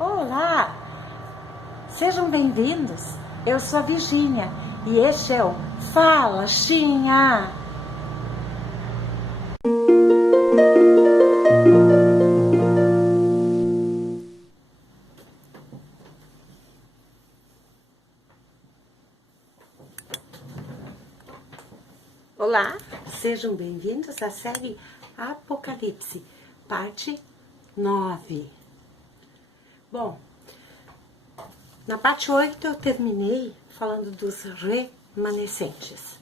Olá, sejam bem-vindos. Eu sou a Virgínia e este é o Fala Xinha. Olá, sejam bem-vindos à série Apocalipse, parte 9. Bom, na parte 8 eu terminei falando dos remanescentes.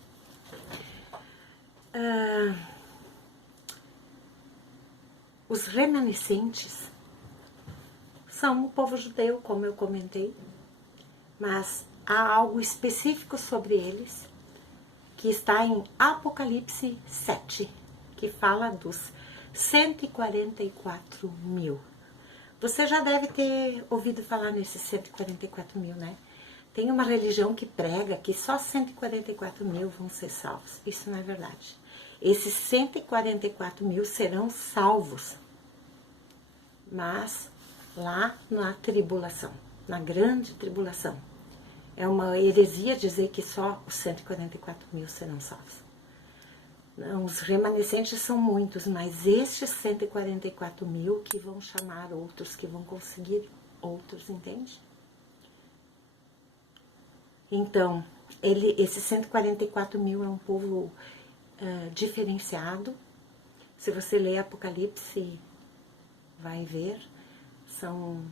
Os remanescentes são o povo judeu, como eu comentei, mas há algo específico sobre eles que está em Apocalipse 7, que fala dos 144 mil. Você já deve ter ouvido falar nesses 144 mil, né? Tem uma religião que prega que só 144 mil vão ser salvos. Isso não é verdade. Esses 144 mil serão salvos, mas lá na tribulação, na grande tribulação. É uma heresia dizer que só os 144 mil serão salvos. Não, os remanescentes são muitos, mas estes 144 mil que vão chamar outros, que vão conseguir outros, entende? Então, esses 144 mil é um povo diferenciado. Se você ler Apocalipse, vai ver, são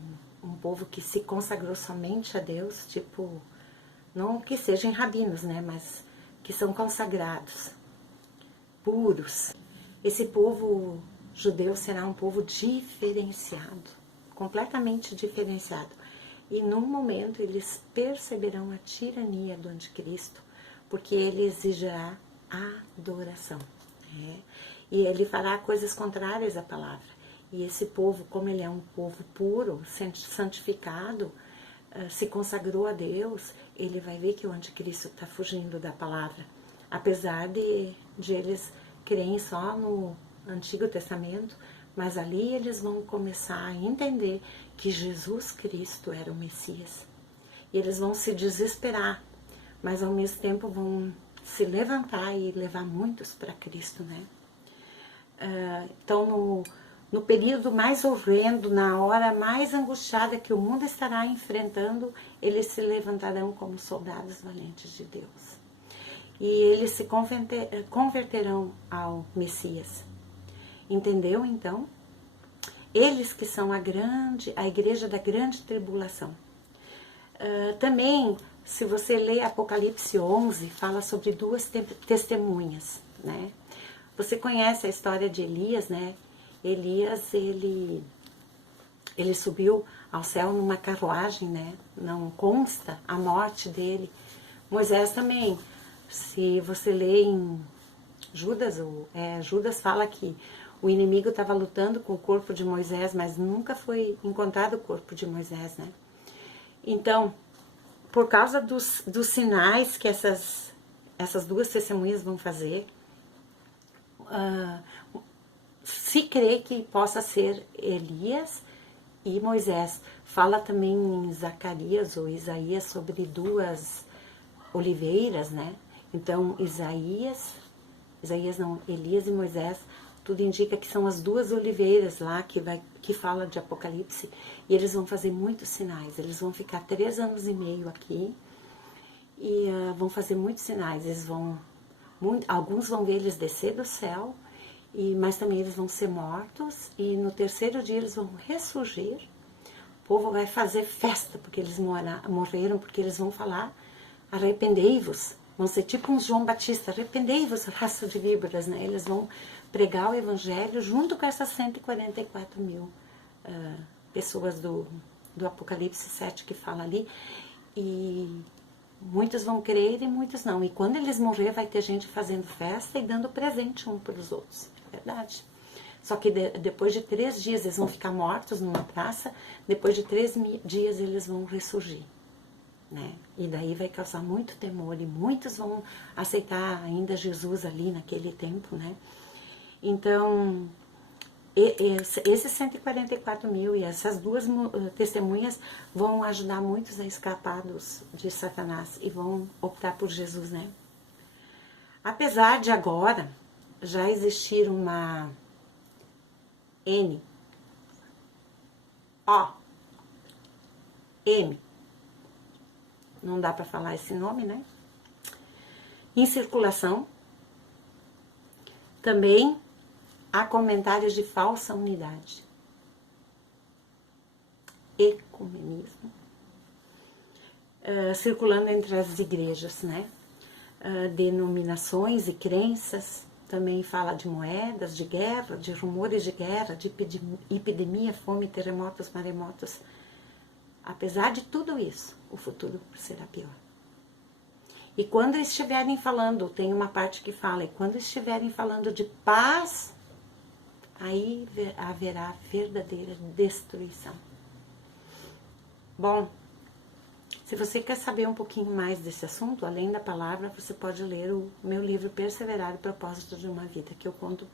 um povo que se consagrou somente a Deus, tipo, não que sejam rabinos, né, mas que são consagrados, puros. Esse povo judeu será um povo diferenciado, completamente diferenciado. E num momento eles perceberão a tirania do anticristo, porque ele exigirá adoração. Né? E ele fará coisas contrárias à palavra. E esse povo, como ele é um povo puro, santificado, se consagrou a Deus, ele vai ver que o anticristo está fugindo da palavra. Apesar de eles crerem só no Antigo Testamento, mas ali eles vão começar a entender que Jesus Cristo era o Messias. E eles vão se desesperar, mas ao mesmo tempo vão se levantar e levar muitos para Cristo, né? Então, no período mais horrendo, na hora mais angustiada que o mundo estará enfrentando, eles se levantarão como soldados valentes de Deus. E eles se converterão ao Messias. Entendeu, então? Eles que são a igreja da grande tribulação. Também, se você ler Apocalipse 11, fala sobre duas testemunhas, né? Você conhece a história de Elias, né? Elias, ele subiu ao céu numa carruagem, né? Não consta a morte dele. Moisés também, se você lê em Judas, Judas fala que o inimigo estava lutando com o corpo de Moisés, mas nunca foi encontrado o corpo de Moisés, né? Então, por causa dos sinais que essas duas testemunhas vão fazer, se crê que possa ser Elias e Moisés. Fala também em Zacarias ou Isaías sobre duas oliveiras, né? Então, Elias e Moisés, tudo indica que são as duas oliveiras lá que fala de Apocalipse, e eles vão fazer muitos sinais. Eles vão ficar 3 anos e meio aqui e vão fazer muitos sinais. Alguns vão ver eles descer do céu, mas também eles vão ser mortos, e no 3º dia eles vão ressurgir. O povo vai fazer festa porque eles morreram, porque eles vão falar: arrependei-vos. Vão ser tipo um João Batista: arrependei-vos, raça de víboras, né? Eles vão pregar o evangelho junto com essas 144 mil pessoas do Apocalipse 7 que fala ali, e muitos vão crer e muitos não. E quando eles morrer, vai ter gente fazendo festa e dando presente um para os outros. Verdade. Só que depois de 3 dias eles vão ficar mortos numa praça, depois de 3 dias eles vão ressurgir, né? E daí vai causar muito temor, e muitos vão aceitar ainda Jesus ali naquele tempo, né? Então, esses 144 mil e essas duas testemunhas vão ajudar muitos a escapar de Satanás e vão optar por Jesus, né? Apesar de agora já existir uma M, não dá para falar esse nome, né? Em circulação, também há comentários de falsa unidade, ecumenismo, circulando entre as igrejas, né? Denominações e crenças, também fala de moedas, de guerra, de rumores de guerra, de epidemia, fome, terremotos, maremotos. Apesar de tudo isso, o futuro será pior. E quando estiverem falando, tem uma parte que fala, e quando estiverem falando de paz, aí haverá verdadeira destruição. Bom, se você quer saber um pouquinho mais desse assunto, além da palavra, você pode ler o meu livro Perseverar e Propósito de uma Vida, que eu conto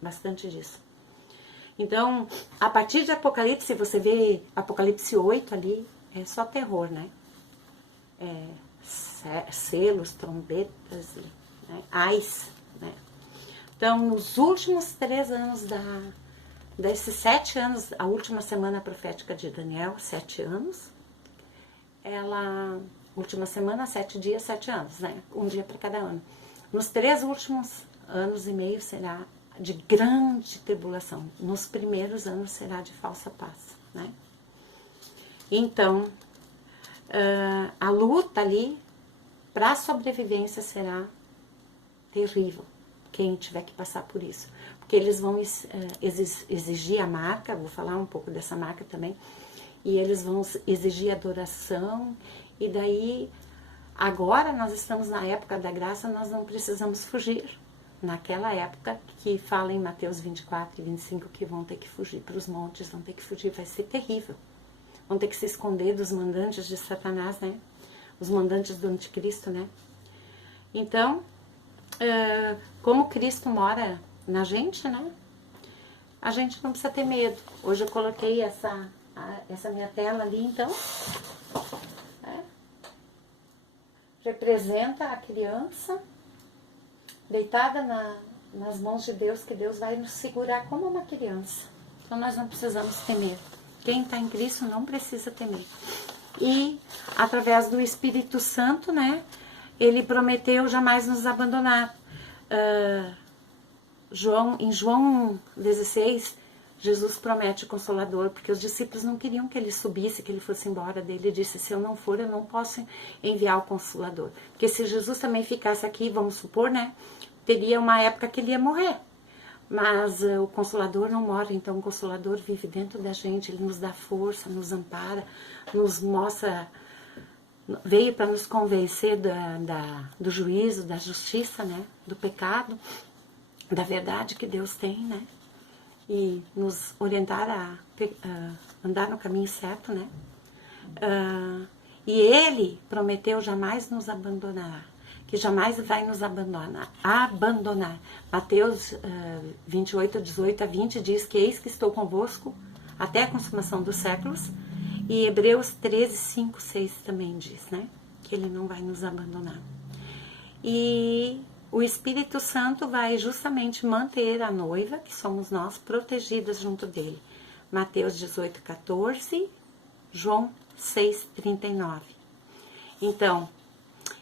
bastante disso. Então, a partir de Apocalipse, você vê Apocalipse 8 ali, é só terror, né? Selos, trombetas, né? Ais, né? Então, nos últimos 3 anos desses 7 anos, a última semana profética de Daniel, 7 anos, última semana, 7 dias, 7 anos, né? Um dia para cada ano. Nos 3 últimos anos e meio será de grande tribulação. Nos primeiros anos será de falsa paz, né? Então, a luta ali para a sobrevivência será terrível, quem tiver que passar por isso. Porque eles vão exigir a marca, vou falar um pouco dessa marca também, e eles vão exigir adoração, e daí, agora nós estamos na época da graça, nós não precisamos fugir. Naquela época que fala em Mateus 24 e 25 que vão ter que fugir para os montes, vão ter que fugir, vai ser terrível. Vão ter que se esconder dos mandantes de Satanás, né? Os mandantes do anticristo, né? Então, como Cristo mora na gente, né? A gente não precisa ter medo. Hoje eu coloquei essa minha tela ali, então. Representa a criança deitada nas mãos de Deus, que Deus vai nos segurar como uma criança. Então nós não precisamos temer. Quem está em Cristo não precisa temer. E através do Espírito Santo, né, ele prometeu jamais nos abandonar. Em João 16, Jesus promete o Consolador, porque os discípulos não queriam que ele subisse, que ele fosse embora dele. Ele disse, se eu não for, eu não posso enviar o Consolador. Porque se Jesus também ficasse aqui, vamos supor, né, teria uma época que ele ia morrer. Mas o Consolador não morre, então o Consolador vive dentro da gente, ele nos dá força, nos ampara, nos mostra, veio para nos convencer do juízo, da justiça, né, do pecado, da verdade que Deus tem, né, e nos orientar a andar no caminho certo, né. E ele prometeu jamais nos abandonar, que jamais vai nos abandonar. Mateus 28, 18 a 20 diz que eis que estou convosco até a consumação dos séculos. E Hebreus 13, 5, 6 também diz, né? Que ele não vai nos abandonar. E o Espírito Santo vai justamente manter a noiva, que somos nós, protegidas junto dele. Mateus 18, 14, João 6, 39. Então,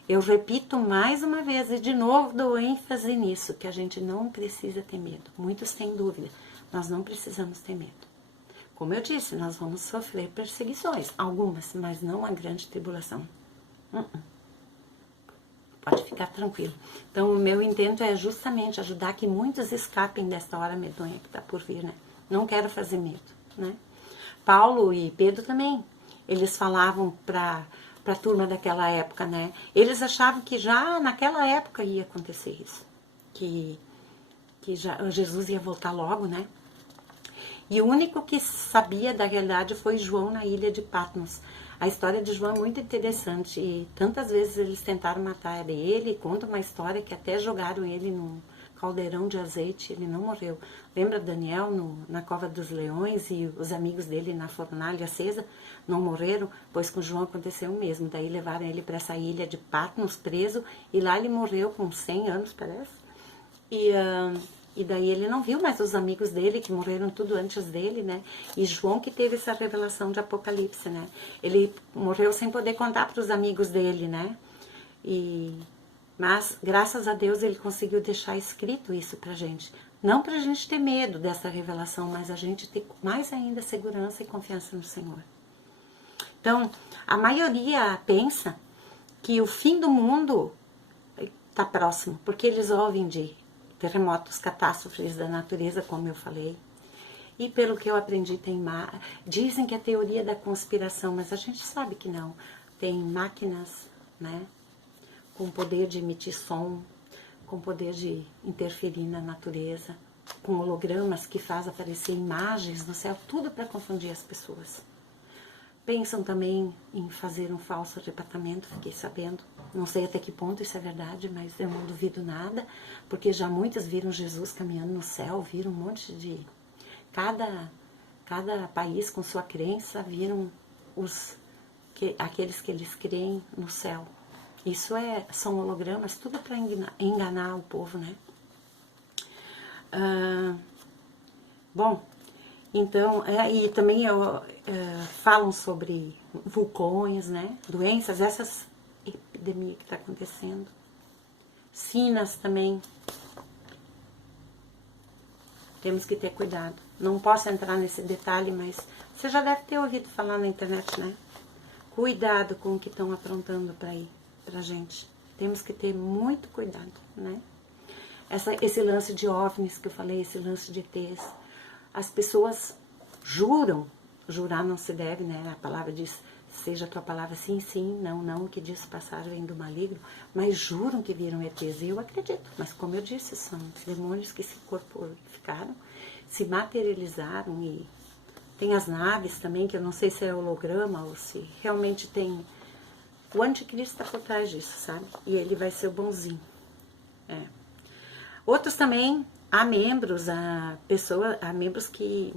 eu repito mais uma vez e de novo dou ênfase nisso, que a gente não precisa ter medo. Muitos têm dúvida, nós não precisamos ter medo. Como eu disse, nós vamos sofrer perseguições, algumas, mas não a grande tribulação. Pode ficar tranquilo. Então, o meu intento é justamente ajudar que muitos escapem desta hora medonha que está por vir, né? Não quero fazer medo, né? Paulo e Pedro também, eles falavam para a turma daquela época, né? Eles achavam que já naquela época ia acontecer isso. Que já Jesus ia voltar logo, né? E o único que sabia da realidade foi João na ilha de Patmos. A história de João é muito interessante e tantas vezes eles tentaram matar ele, conta uma história que até jogaram ele caldeirão de azeite, ele não morreu. Lembra Daniel na cova dos leões e os amigos dele na fornalha acesa? Não morreram? Pois com João aconteceu o mesmo. Daí levaram ele para essa ilha de Patmos, preso, e lá ele morreu com 100 anos, parece. E daí ele não viu mais os amigos dele, que morreram tudo antes dele, né? E João que teve essa revelação de Apocalipse, né? Ele morreu sem poder contar para os amigos dele, né? Mas, graças a Deus, ele conseguiu deixar escrito isso pra gente. Não pra gente ter medo dessa revelação, mas a gente ter mais ainda segurança e confiança no Senhor. Então, a maioria pensa que o fim do mundo está próximo, porque eles ouvem de terremotos, catástrofes da natureza, como eu falei. E pelo que eu aprendi, dizem que é teoria da conspiração, mas a gente sabe que não. Tem máquinas, né, com poder de emitir som, com poder de interferir na natureza, com hologramas que faz aparecer imagens no céu, tudo para confundir as pessoas. Pensam também em fazer um falso arrebatamento, fiquei sabendo. Não sei até que ponto isso é verdade, mas eu não duvido nada, porque já muitas viram Jesus caminhando no céu, viram um monte de... Cada país com sua crença, viram aqueles que eles creem no céu. Isso são hologramas, tudo para enganar o povo, né? Bom, então, e também falam sobre vulcões, né? Doenças, essas epidemias que está acontecendo. Sinas também. Temos que ter cuidado. Não posso entrar nesse detalhe, mas você já deve ter ouvido falar na internet, né? Cuidado com o que estão aprontando para aí, pra gente. Temos que ter muito cuidado, né? Esse lance de OVNIs que eu falei, esse lance de ETs. As pessoas juram, jurar não se deve, né? A palavra diz, seja a tua palavra sim, sim, não, não, que diz passar vem do maligno, mas juram que viram ETs, e eu acredito, mas como eu disse, são demônios que se corporificaram, se materializaram, e tem as naves também, que eu não sei se é holograma ou se realmente tem... O anticristo está por trás disso, sabe? E ele vai ser o bonzinho. Outros também, há membros que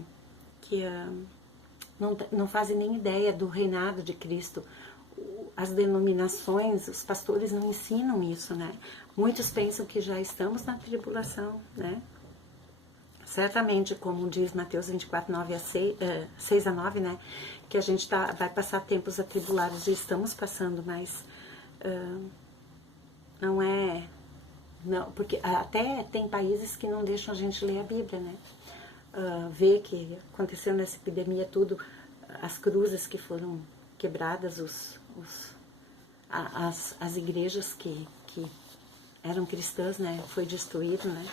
não fazem nem ideia do reinado de Cristo. As denominações, os pastores não ensinam isso, né? Muitos pensam que já estamos na tribulação, né? Certamente, como diz Mateus 24, 6 a 9, né? Que a gente vai passar tempos atribulados, e estamos passando, mas não é... Não, porque até tem países que não deixam a gente ler a Bíblia, né? Ver que aconteceu nessa epidemia tudo, as cruzes que foram quebradas, as igrejas que eram cristãs, né? Foi destruído, né?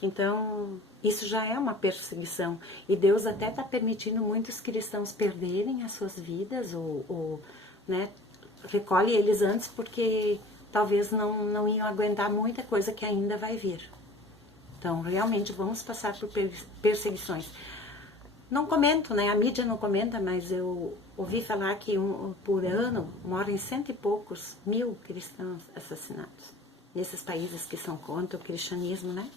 Então, isso já é uma perseguição. E Deus até está permitindo muitos cristãos perderem as suas vidas, ou né, recolhe eles antes, porque talvez não iam aguentar muita coisa que ainda vai vir. Então, realmente, vamos passar por perseguições. Não comento, né? A mídia não comenta, mas eu ouvi falar que por ano morrem 100 e poucos mil cristãos assassinados. Nesses países que são contra o cristianismo, né?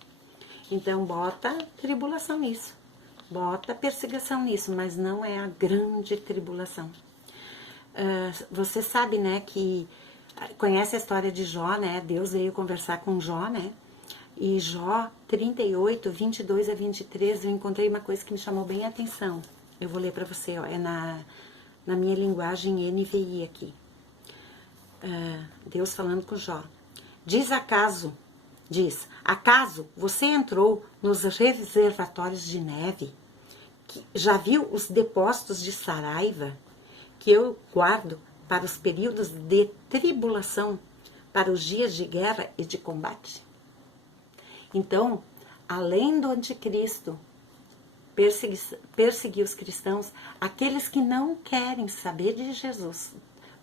Então, bota tribulação nisso. Bota perseguição nisso, mas não é a grande tribulação. Você sabe, né, que... Conhece a história de Jó, né? Deus veio conversar com Jó, né? E Jó 38, 22 a 23, eu encontrei uma coisa que me chamou bem a atenção. Eu vou ler para você, ó, é na minha linguagem NVI aqui. Deus falando com Jó. Diz, acaso você entrou nos reservatórios de neve? Já viu os depósitos de Saraiva que eu guardo para os períodos de tribulação, para os dias de guerra e de combate? Então, além do anticristo perseguir os cristãos, aqueles que não querem saber de Jesus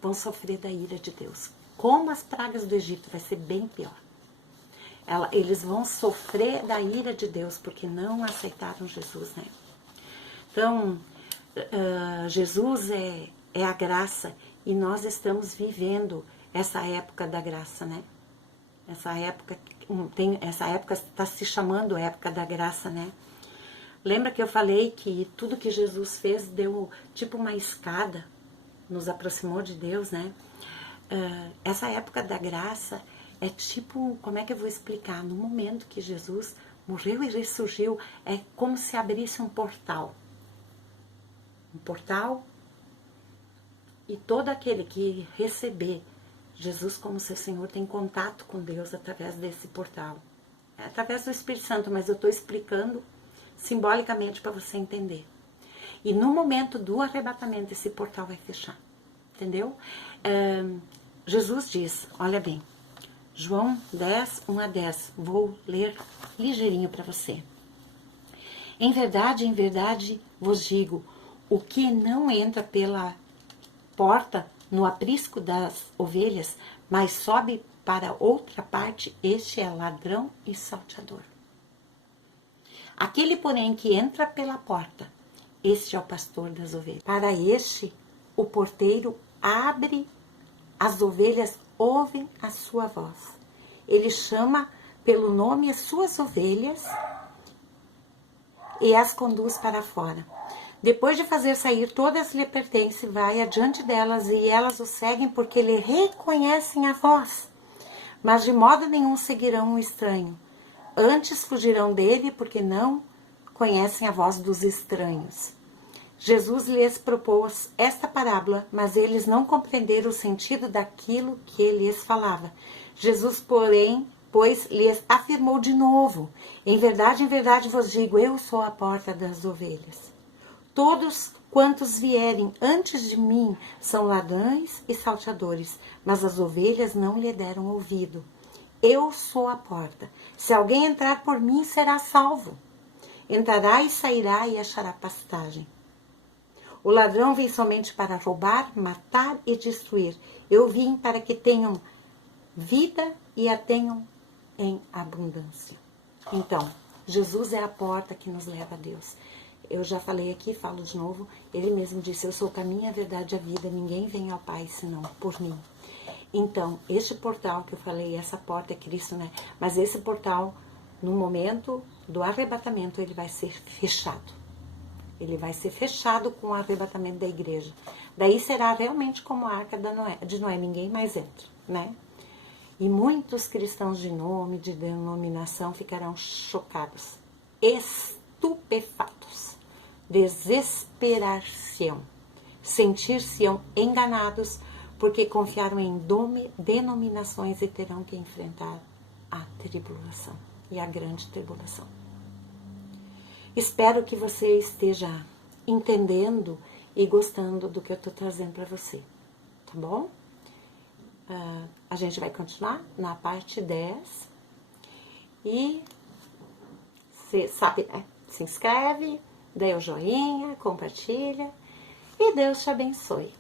vão sofrer da ira de Deus. Como as pragas do Egito, vai ser bem pior. Eles vão sofrer da ira de Deus porque não aceitaram Jesus, né? Então, Jesus é a graça, e nós estamos vivendo essa época da graça, né? Essa época essa época está se chamando época da graça, né? Lembra que eu falei que tudo que Jesus fez deu tipo uma escada, nos aproximou de Deus, né? Essa época da graça é tipo, como é que eu vou explicar? No momento que Jesus morreu e ressurgiu, é como se abrisse um portal. Um portal, e todo aquele que receber Jesus como seu Senhor tem contato com Deus através desse portal. É através do Espírito Santo, mas eu estou explicando simbolicamente para você entender. E no momento do arrebatamento, esse portal vai fechar. Entendeu? Jesus diz, olha bem, João 10, 1 a 10, vou ler ligeirinho para você. Em verdade vos digo, o que não entra pela porta no aprisco das ovelhas, mas sobe para outra parte, este é ladrão e salteador. Aquele, porém, que entra pela porta, este é o pastor das ovelhas. Para este, o porteiro abre, as ovelhas ouvem a sua voz. Ele chama pelo nome as suas ovelhas e as conduz para fora. Depois de fazer sair todas lhe pertencem, vai adiante delas e elas o seguem porque lhe reconhecem a voz. Mas de modo nenhum seguirão um estranho. Antes fugirão dele porque não conhecem a voz dos estranhos. Jesus lhes propôs esta parábola, mas eles não compreenderam o sentido daquilo que ele lhes falava. Jesus, porém, pois lhes afirmou de novo, em verdade vos digo, eu sou a porta das ovelhas. Todos quantos vierem antes de mim são ladrões e salteadores, mas as ovelhas não lhe deram ouvido. Eu sou a porta. Se alguém entrar por mim, será salvo. Entrará e sairá e achará pastagem. O ladrão vem somente para roubar, matar e destruir. Eu vim para que tenham vida e a tenham em abundância. Então, Jesus é a porta que nos leva a Deus. Eu já falei aqui, falo de novo, ele mesmo disse, eu sou o caminho, a verdade e a vida, ninguém vem ao Pai senão por mim. Então, este portal que eu falei, essa porta é Cristo, né? Mas esse portal, no momento do arrebatamento, ele vai ser fechado. Ele vai ser fechado com o arrebatamento da igreja. Daí será realmente como a arca de Noé, ninguém mais entra, né? E muitos cristãos de nome, de denominação, ficarão chocados, estupefatos, desesperar-se-ão, sentir-se-ão enganados, porque confiaram em denominações e terão que enfrentar a tribulação e a grande tribulação. Espero que você esteja entendendo e gostando do que eu estou trazendo para você, tá bom? A gente vai continuar na parte 10 e você sabe, né? Se inscreve, dê o joinha, compartilha e Deus te abençoe.